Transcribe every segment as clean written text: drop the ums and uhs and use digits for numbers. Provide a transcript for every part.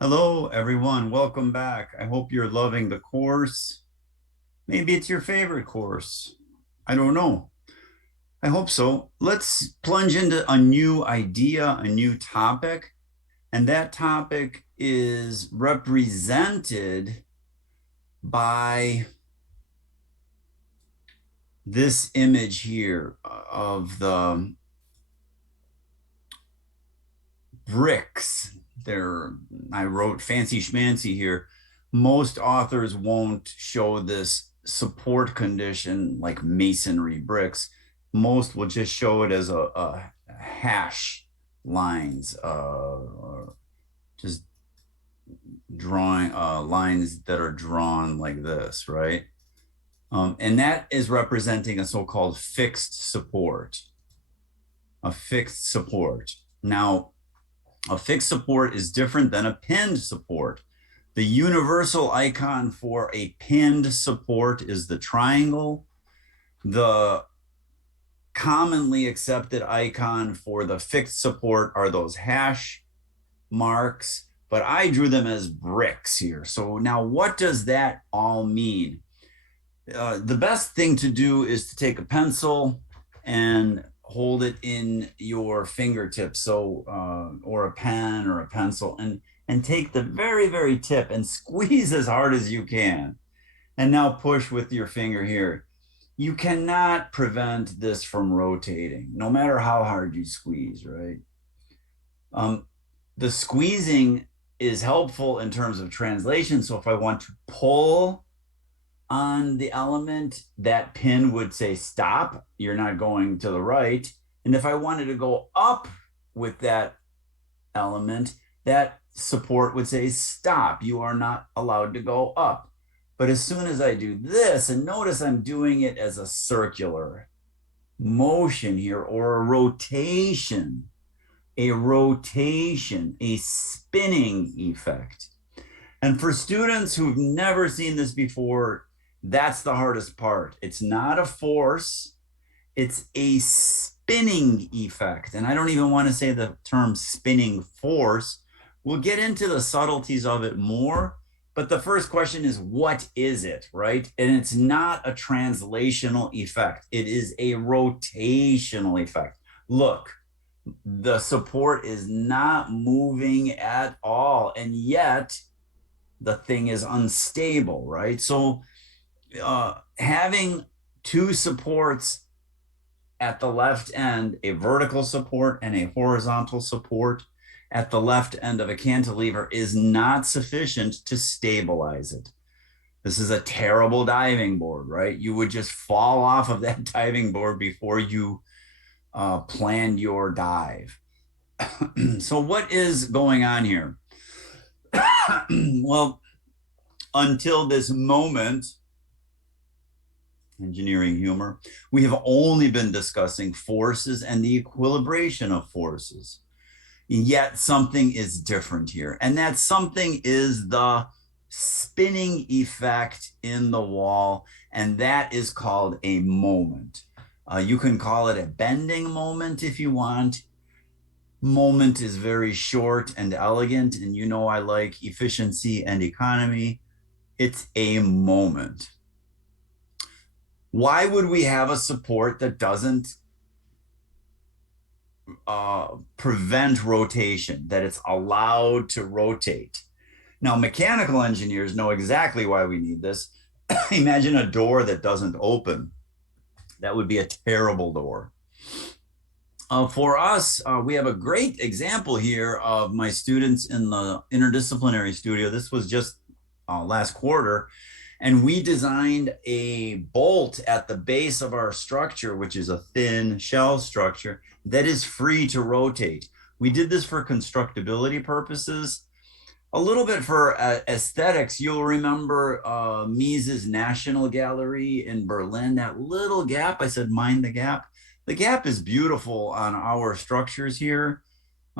Hello, everyone. Welcome back. I hope you're loving the course. Maybe it's your favorite course. I don't know. I hope so. Let's plunge into a new idea, a new topic. And that topic is represented by this image here of the bricks. There, I wrote fancy schmancy here. Most authors won't show this support condition like masonry bricks. Most will just show it as a hash lines, just drawing lines that are drawn like this, right? And that is representing a so-called fixed support, a fixed support. Now, a fixed support is different than a pinned support. The universal icon for a pinned support is the triangle. The commonly accepted icon for the fixed support are those hash marks, but I drew them as bricks here. So now what does that all mean? The best thing to do is to take a pencil and hold it in your fingertips, so or a pen or a pencil, and take the very tip and squeeze as hard as you can, and now push with your finger here. You cannot prevent this from rotating no matter how hard you squeeze, right? um, the squeezing is helpful in terms of translation. So if I want to pull on the element, that pin would say stop, you're not going to the right. And if I wanted to go up with that element, that support would say stop, you are not allowed to go up. But as soon as I do this, and notice I'm doing it as a circular motion here, or a rotation, a spinning effect. And for students who've never seen this before, that's the hardest part. It's not a force, it's a spinning effect. And I don't even want to say the term spinning force. We'll get into the subtleties of it more. But the first question is, what is it, right? And it's not a translational effect, it is a rotational effect. Look, the support is not moving at all, and yet the thing is unstable, right? So having two supports at the left end, a vertical support and a horizontal support at the left end of a cantilever, is not sufficient to stabilize it. This is a terrible diving board, right? You would just fall off of that diving board before you planned your dive. So what is going on here? Well, until this moment, engineering humor, we have only been discussing forces and the equilibration of forces. Yet something is different here. And that something is the spinning effect in the wall. And that is called a moment. You can call it a bending moment if you want. Moment is very short and elegant. And you know I like efficiency and economy. It's a moment. Why would we have a support that doesn't prevent rotation, that it's allowed to rotate? Now, mechanical engineers know exactly why we need this. Imagine a door that doesn't open. That would be a terrible door. For us, we have a great example here of my students in the interdisciplinary studio. This was just last quarter. And we designed a bolt at the base of our structure, which is a thin shell structure that is free to rotate. We did this for constructability purposes, a little bit for aesthetics. You'll remember Mises National Gallery in Berlin, that little gap. I said, mind the gap. The gap is beautiful on our structures here.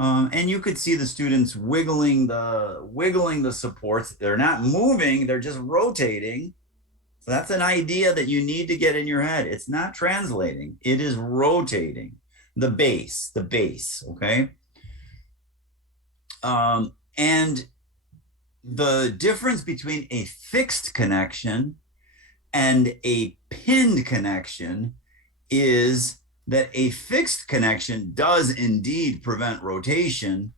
And you could see the students wiggling the supports. They're not moving, they're just rotating. So that's an idea that you need to get in your head. It's not translating, it is rotating. The base, okay? And the difference between a fixed connection and a pinned connection is that a fixed connection does indeed prevent rotation,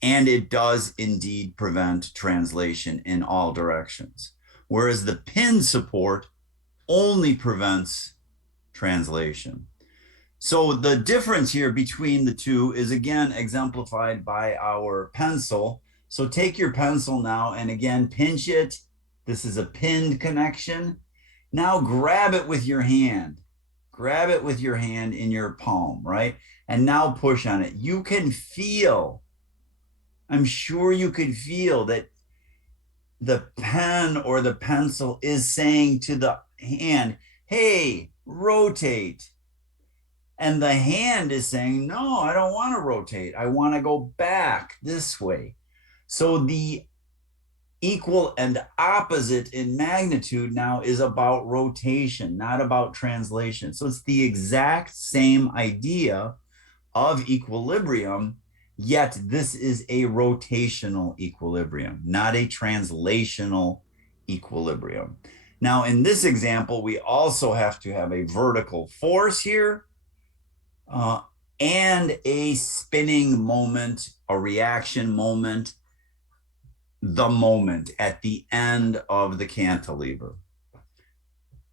and it does indeed prevent translation in all directions. Whereas the pinned support only prevents translation. So the difference here between the two is again exemplified by our pencil. So take your pencil now and again pinch it. This is a pinned connection. Now grab it with your hand. Grab it with your hand in your palm, right? And now push on it. You can feel, I'm sure you could feel that the pen or the pencil is saying to the hand, hey, rotate. And the hand is saying, no, I don't want to rotate. I want to go back this way. So the equal and opposite in magnitude now is about rotation, not about translation. So it's the exact same idea of equilibrium, yet this is a rotational equilibrium, not a translational equilibrium. Now, in this example, we also have to have a vertical force here and a spinning moment, a reaction moment, the moment at the end of the cantilever.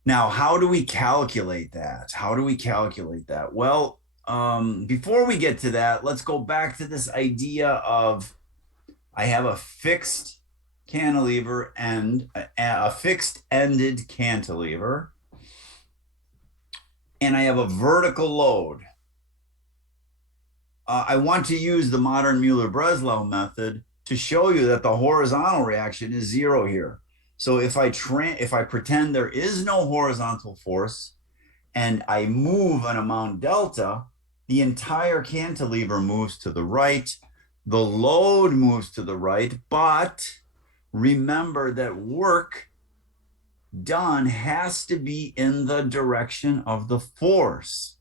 Now, how do we calculate that? How do we calculate that? Well, before we get to that, let's go back to this idea of I have a fixed cantilever and a fixed ended cantilever, and I have a vertical load. I want to use the modern Mueller-Breslau method to show you that the horizontal reaction is zero here. So if I pretend there is no horizontal force and I move an amount delta, the entire cantilever moves to the right, the load moves to the right, but remember that work done has to be in the direction of the force.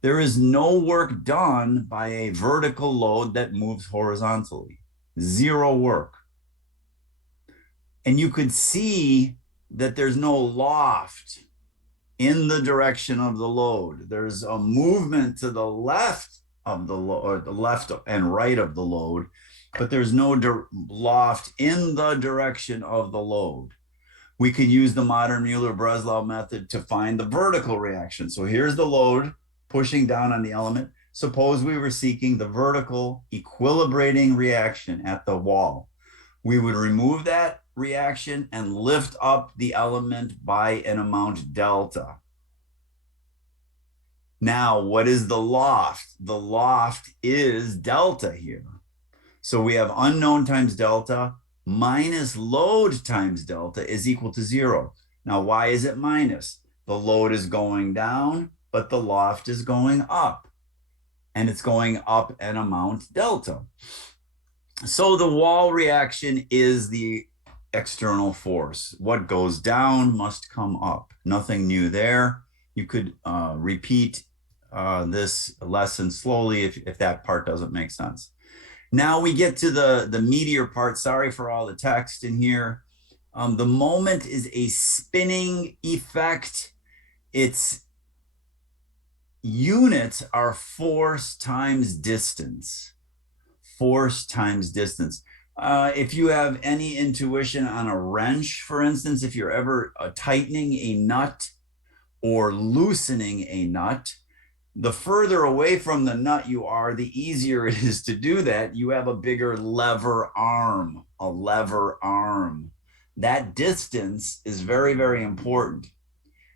There is no work done by a vertical load that moves horizontally. Zero work. And you could see that there's no loft in the direction of the load. There's a movement to the left of the load, or the left and right of the load, but there's no loft in the direction of the load. We could use the modern Mueller-Breslau method to find the vertical reaction. So here's the load pushing down on the element. Suppose we were seeking the vertical equilibrating reaction at the wall. We would remove that reaction and lift up the element by an amount delta. Now, what is the loft? The loft is delta here. So we have unknown times delta minus load times delta is equal to zero. Now, why is it minus? The load is going down, but the loft is going up, and it's going up an amount delta. So the wall reaction is the external force. What goes down must come up. Nothing new there. You could repeat this lesson slowly if that part doesn't make sense. Now we get to the meatier part. Sorry for all the text in here. The moment is a spinning effect. Its units are force times distance. Force times distance. If you have any intuition on a wrench, for instance, if you're ever tightening a nut or loosening a nut, the further away from the nut you are, the easier it is to do that. You have a bigger lever arm, a lever arm. That distance is very, very important.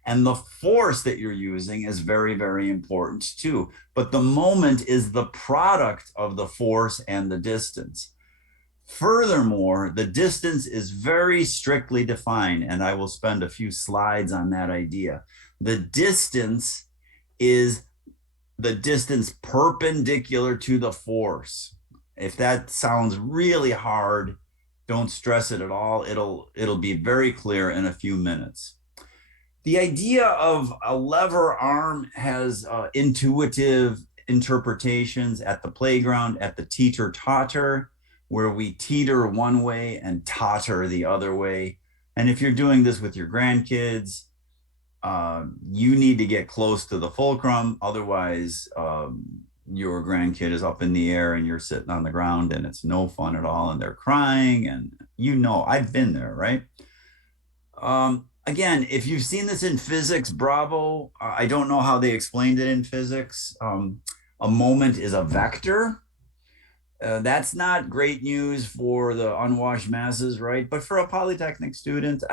And the force that you're using is very, very important too. But the moment is the product of the force and the distance. Furthermore, the distance is very strictly defined, and I will spend a few slides on that idea. The distance is the distance perpendicular to the force. If that sounds really hard, don't stress it at all. It'll be very clear in a few minutes. The idea of a lever arm has intuitive interpretations at the playground, at the teeter-totter. where we teeter one way and totter the other way. And if you're doing this with your grandkids, you need to get close to the fulcrum. Otherwise, your grandkid is up in the air and you're sitting on the ground and it's no fun at all. And they're crying. And I've been there, right? Again, if you've seen this in physics, bravo. I don't know how they explained it in physics. A moment is a vector. That's not great news for the unwashed masses, right? But for a Polytechnic student,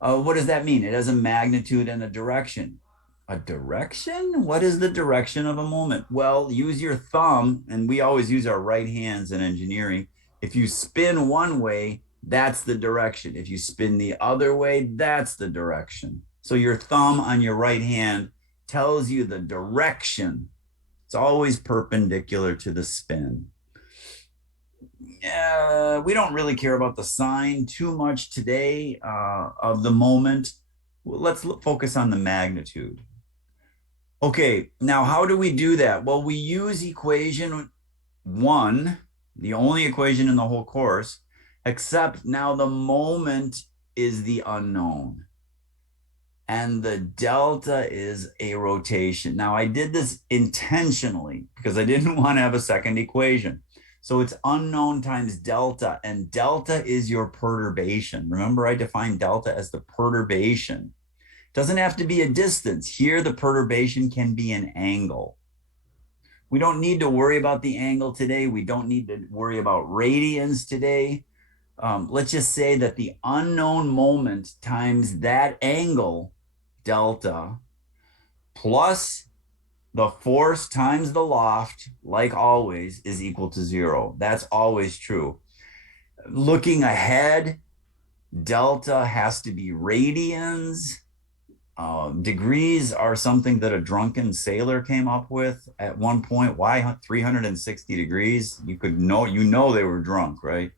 what does that mean? It has a magnitude and a direction. A direction? What is the direction of a moment? Well, use your thumb, and we always use our right hands in engineering. If you spin one way, that's the direction. If you spin the other way, that's the direction. So your thumb on your right hand tells you the direction. It's always perpendicular to the spin. We don't really care about the sign too much today of the moment. Let's focus on the magnitude. Okay, now how do we do that? Well, we use equation 1, the only equation in the whole course, except now the moment is the unknown. And the delta is a rotation. Now, I did this intentionally because I didn't want to have a second equation. So it's unknown times delta, and delta is your perturbation. Remember, I defined delta as the perturbation. It doesn't have to be a distance. Here, the perturbation can be an angle. We don't need to worry about the angle today. We don't need to worry about radians today. Let's just say that the unknown moment times that angle, delta, plus the force times the loft, like always, is equal to 0. That's always true. Looking ahead, delta has to be radians. Degrees are something that a drunken sailor came up with at one point. Why 360 degrees? You know they were drunk, right?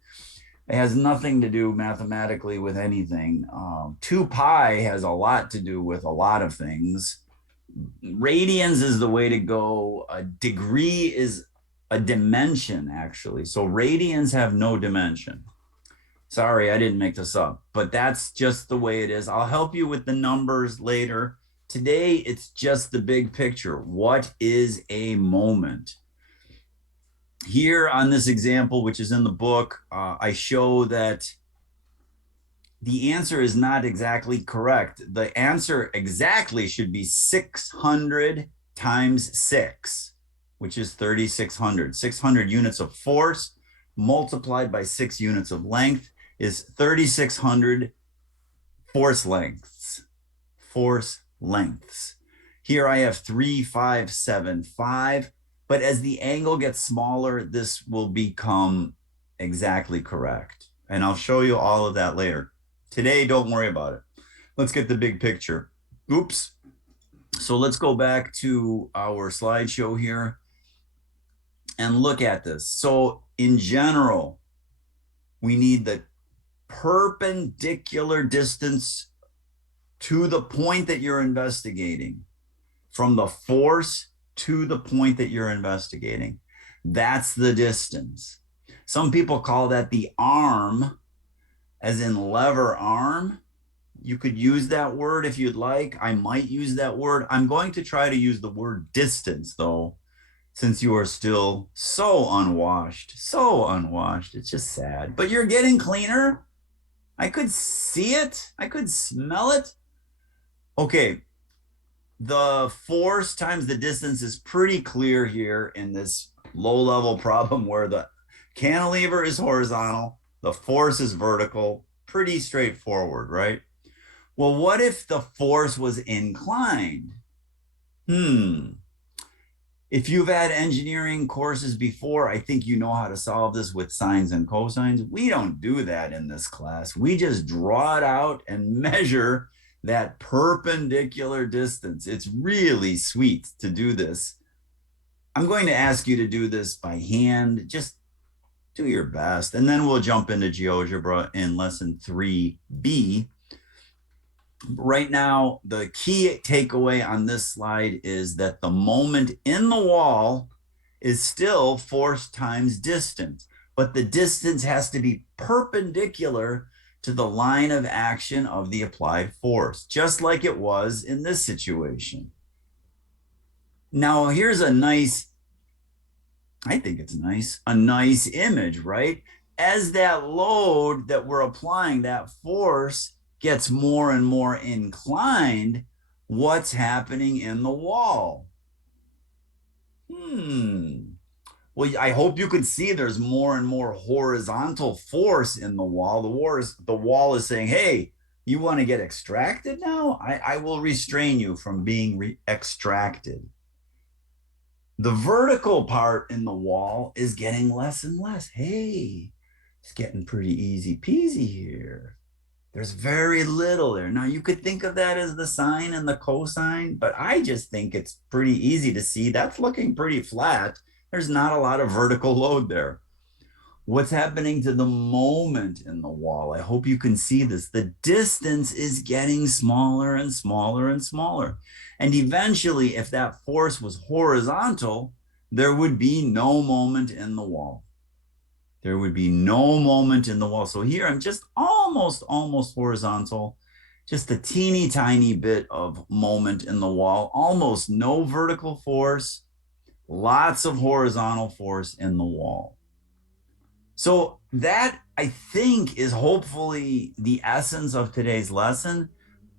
It has nothing to do mathematically with anything. 2 pi has a lot to do with a lot of things. Radians is the way to go. A degree is a dimension, actually. So radians have no dimension. Sorry, I didn't make this up, but that's just the way it is. I'll help you with the numbers later. Today, it's just the big picture. What is a moment? Here on this example, which is in the book, I show that the answer is not exactly correct. The answer exactly should be 600 times 6, which is 3,600. 600 units of force multiplied by 6 units of length is 3,600 force lengths. Force lengths. Here I have 3, 5, 7, 5. But as the angle gets smaller, this will become exactly correct. And I'll show you all of that later. Today, don't worry about it. Let's get the big picture. Oops. So let's go back to our slideshow here and look at this. So in general, we need the perpendicular distance to the point that you're investigating, from the force to the point that you're investigating. That's the distance. Some people call that the arm, as in lever arm. You could use that word if you'd like. I might use that word. I'm going to try to use the word distance, though, since you are still so unwashed. So unwashed. It's just sad. But you're getting cleaner. I could see it. I could smell it. Okay. The force times the distance is pretty clear here in this low-level problem where the cantilever is horizontal, the force is vertical. Pretty straightforward, right? Well, what if the force was inclined? If you've had engineering courses before, I think you know how to solve this with sines and cosines. We don't do that in this class. We just draw it out and measure that perpendicular distance. It's really sweet to do this. I'm going to ask you to do this by hand. Just do your best. And then we'll jump into GeoGebra in lesson 3B. Right now, the key takeaway on this slide is that the moment in the wall is still force times distance. but the distance has to be perpendicular to the line of action of the applied force, just like it was in this situation. Now, here's a nice, I think it's nice, a nice image, right? As that load that we're applying, that force gets more and more inclined, what's happening in the wall? Well, I hope you could see there's more and more horizontal force in the wall. The wall is saying, hey, you want to get extracted now? I will restrain you from being extracted. The vertical part in the wall is getting less and less. Hey, it's getting pretty easy peasy here. There's very little there. Now, you could think of that as the sine and the cosine, but I just think it's pretty easy to see that's looking pretty flat. There's not a lot of vertical load there. What's happening to the moment in the wall? I hope you can see this. The distance is getting smaller and smaller and smaller. And eventually, if that force was horizontal, there would be no moment in the wall. There would be no moment in the wall. So here I'm just almost horizontal, just a teeny tiny bit of moment in the wall, almost no vertical force, lots of horizontal force in the wall. So that, I think, is hopefully the essence of today's lesson.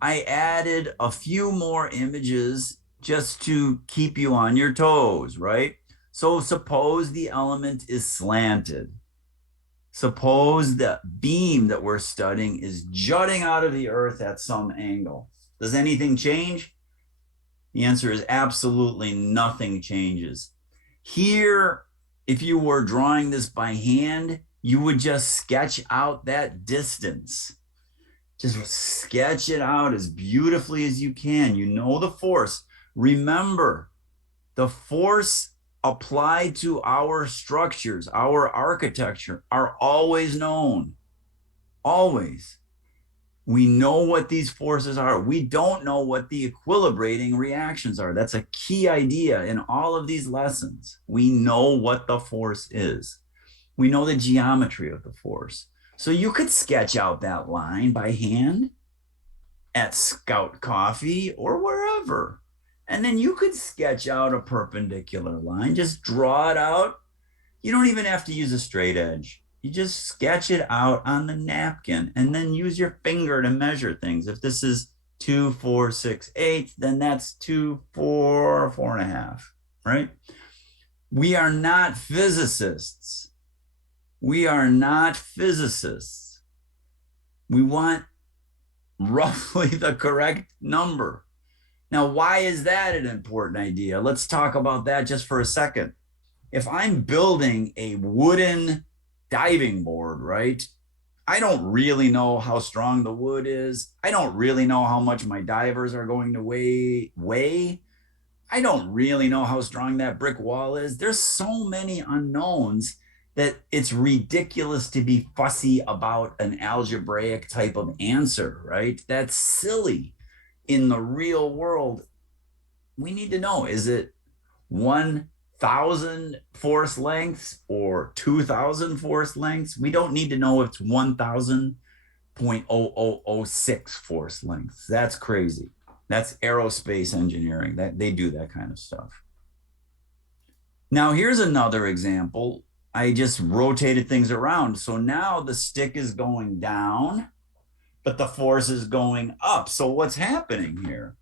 I added a few more images just to keep you on your toes, right? So suppose the element is slanted. Suppose the beam that we're studying is jutting out of the earth at some angle. Does anything change? The answer is absolutely nothing changes. Here, if you were drawing this by hand, you would just sketch out that distance. Just sketch it out as beautifully as you can. You know the force. Remember, the force applied to our structures, our architecture, are always known. Always. We know what these forces are. We don't know what the equilibrating reactions are. That's a key idea in all of these lessons. We know what the force is. We know the geometry of the force. So you could sketch out that line by hand at Scout Coffee or wherever. And then you could sketch out a perpendicular line. Just draw it out. You don't even have to use a straight edge. You just sketch it out on the napkin and then use your finger to measure things. If this is 2, 4, 6, 8, then that's 2, 4, 4.5, right? We are not physicists. We are not physicists. We want roughly the correct number. Now, why is that an important idea? Let's talk about that just for a second. If I'm building a wooden diving board, right? I don't really know how strong the wood is. I don't really know how much my divers are going to weigh. I don't really know how strong that brick wall is. There's so many unknowns that it's ridiculous to be fussy about an algebraic type of answer, right? That's silly. In the real world, we need to know, is it 1,000 force lengths or 2,000 force lengths? We don't need to know if it's 1,000.0006 force lengths. That's crazy. That's aerospace engineering. That they do that kind of stuff. Now, here's another example. I just rotated things around. So now the stick is going down, but the force is going up. So what's happening here?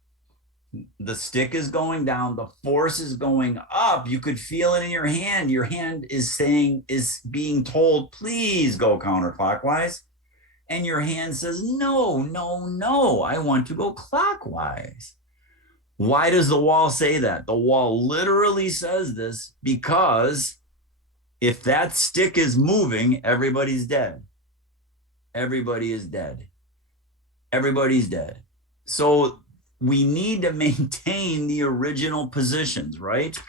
The stick is going down, the force is going up. You could feel it in your hand. Your hand is being told, please go counterclockwise. And your hand says, no, no, no, I want to go clockwise. Why does the wall say that? The wall literally says this because if that stick is moving, everybody's dead. Everybody is dead. Everybody's dead. So we need to maintain the original positions, right?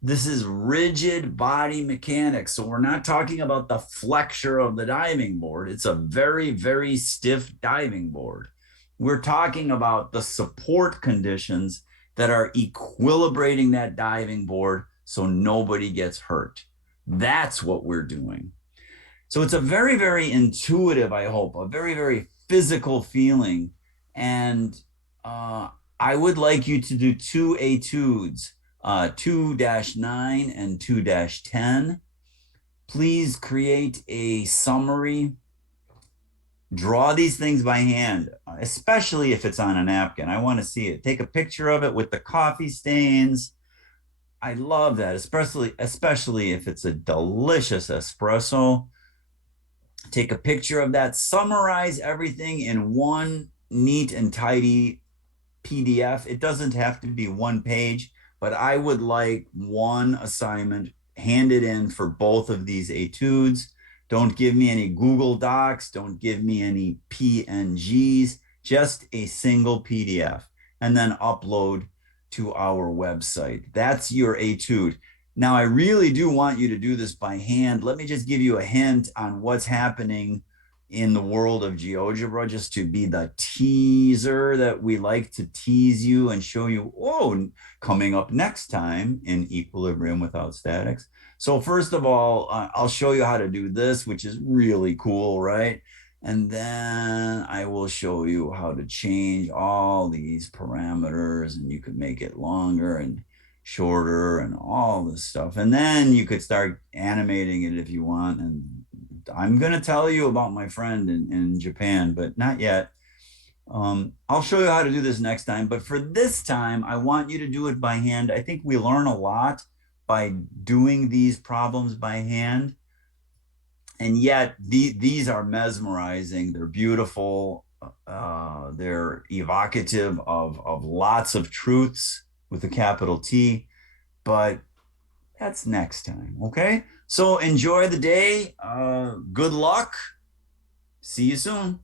This is rigid body mechanics. So we're not talking about the flexure of the diving board. It's a very, very stiff diving board. We're talking about the support conditions that are equilibrating that diving board so nobody gets hurt. That's what we're doing. So it's a very, very intuitive, I hope, a very, very physical feeling. And I would like you to do two etudes, 2-9 and 2-10. Please create a summary. Draw these things by hand, especially if it's on a napkin. I want to see it. Take a picture of it with the coffee stains. I love that, especially if it's a delicious espresso. Take a picture of that. Summarize everything in one neat and tidy PDF. It doesn't have to be one page, but I would like one assignment handed in for both of these etudes. Don't give me any Google Docs. Don't give me any PNGs, just a single PDF, and then upload to our website. That's your etude. Now, I really do want you to do this by hand. Let me just give you a hint on what's happening in the world of GeoGebra, just to be the teaser that we like to tease you and show you, oh, coming up next time in Equilibrium Without Statics. So first of all, I'll show you how to do this, which is really cool, right? And then I will show you how to change all these parameters, and you could make it longer and shorter and all this stuff. And then you could start animating it if you want. And I'm going to tell you about my friend in Japan, but not yet. I'll show you how to do this next time. But for this time, I want you to do it by hand. I think we learn a lot by doing these problems by hand. And yet these are mesmerizing. They're beautiful. They're evocative of lots of truths with a capital T. But that's next time. Okay. So enjoy the day. Good luck. See you soon.